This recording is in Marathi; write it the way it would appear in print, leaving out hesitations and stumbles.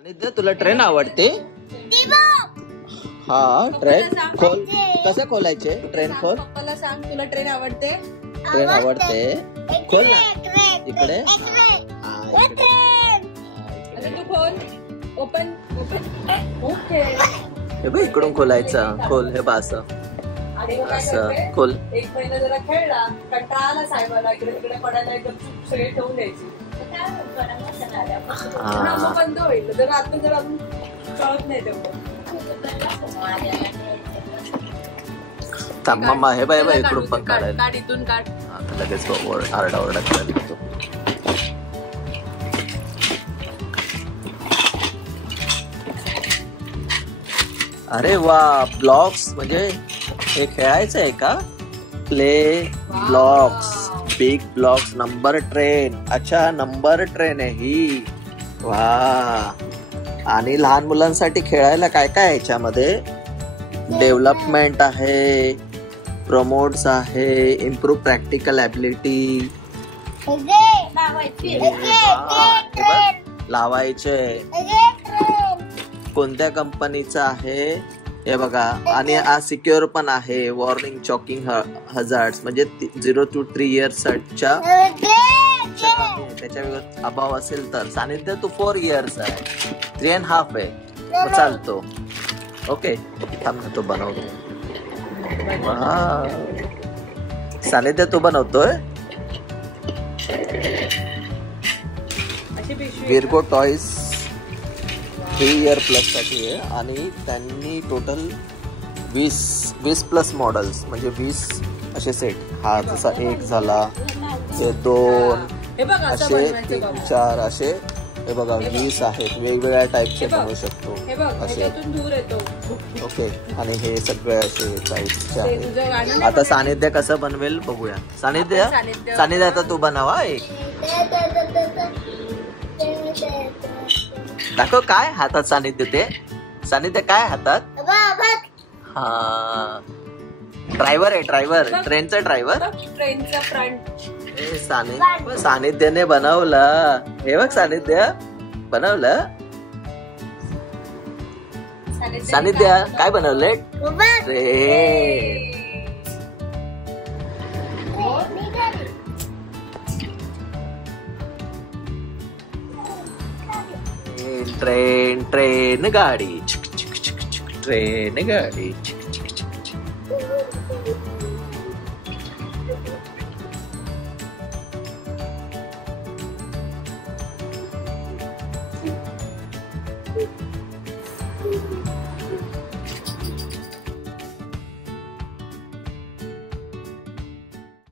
आणि तुला ट्रेन आवडते? हा ट्रेन खोल. कसं खोलायचे ट्रेन खोल? पप्पाला सांग तुला ट्रेन आवडते? ट्रेन आवडते खोल ना इकडे. आता तू खोल. Open open. ओके. हे बघ इकडून खोलायचं. खोल हे बा असं असं खोल. एक महिना जरा खेळला कंटाळा आला साहेबाला इकडे तिकडे पडायला एकदम सगळे ठेवून द्यायची. बंद होईल जर आता जर अजून कळत नाही तेवढं. मम्मा हे बाय बाय इकडून पण काढायला. काढ इथून काढ. लगेच आरडाओरडा करायला लागतो. अरे वा ब्लॉक्स म्हणजे हे खेळायचं आहे का? Play blocks big blocks number train. अच्छा नंबर ट्रेन आहे ही. वा आणि लहान मुलांसाठी खेळायला काय काय आहे याच्यामध्ये? डेव्हलपमेंट आहे, प्रमोट्स आहे, इम्प्रूव्ह प्रॅक्टिकल ॲबिलिटी. लावायचे. कोणत्या कंपनीचं आहे हे बघा. आणि हा सिक्युअर पण आहे. वॉर्निंग चॉकिंग हजार्ड्स म्हणजे 0 to 3 yearsच्या त्याच्या अभाव असेल तर. सानिध्य तू 4 years आहे. 3.5 आहे मग चालतो. ओके थांब ना तो बनवतो. सानिध्य तू बनवतोय. विर्गो टॉईज 3 year प्लस साठी आहे आणि त्यांनी टोटल 20+ मॉडेल्स म्हणजे 20 असे सेट. हा जसा 1 झाला, हे 2 असे 3 4 असे हे बघा 20 आहेत. वेगवेगळ्या टाईपचे बनवू शकतो असे. ओके आणि हे सगळे असे टाईपचे आहेत. आता सानिध्य कसं बनवेल बघूया. सानिध्य आता तू बनवा एक. दाखव काय हातात सानिध्य. ते सानिध्य काय हातात? हा ड्रायव्हर आहे. ड्रायव्हर ट्रेनचा ड्रायव्हर. ट्रेनचा फ्रंट. सानिध्यने बनवलं. हे बघ सानिध्य बनवलं. सानिध्य काय बनवलंय? ट्रेन ट्रेन गाडी. ट्रेन गाडी.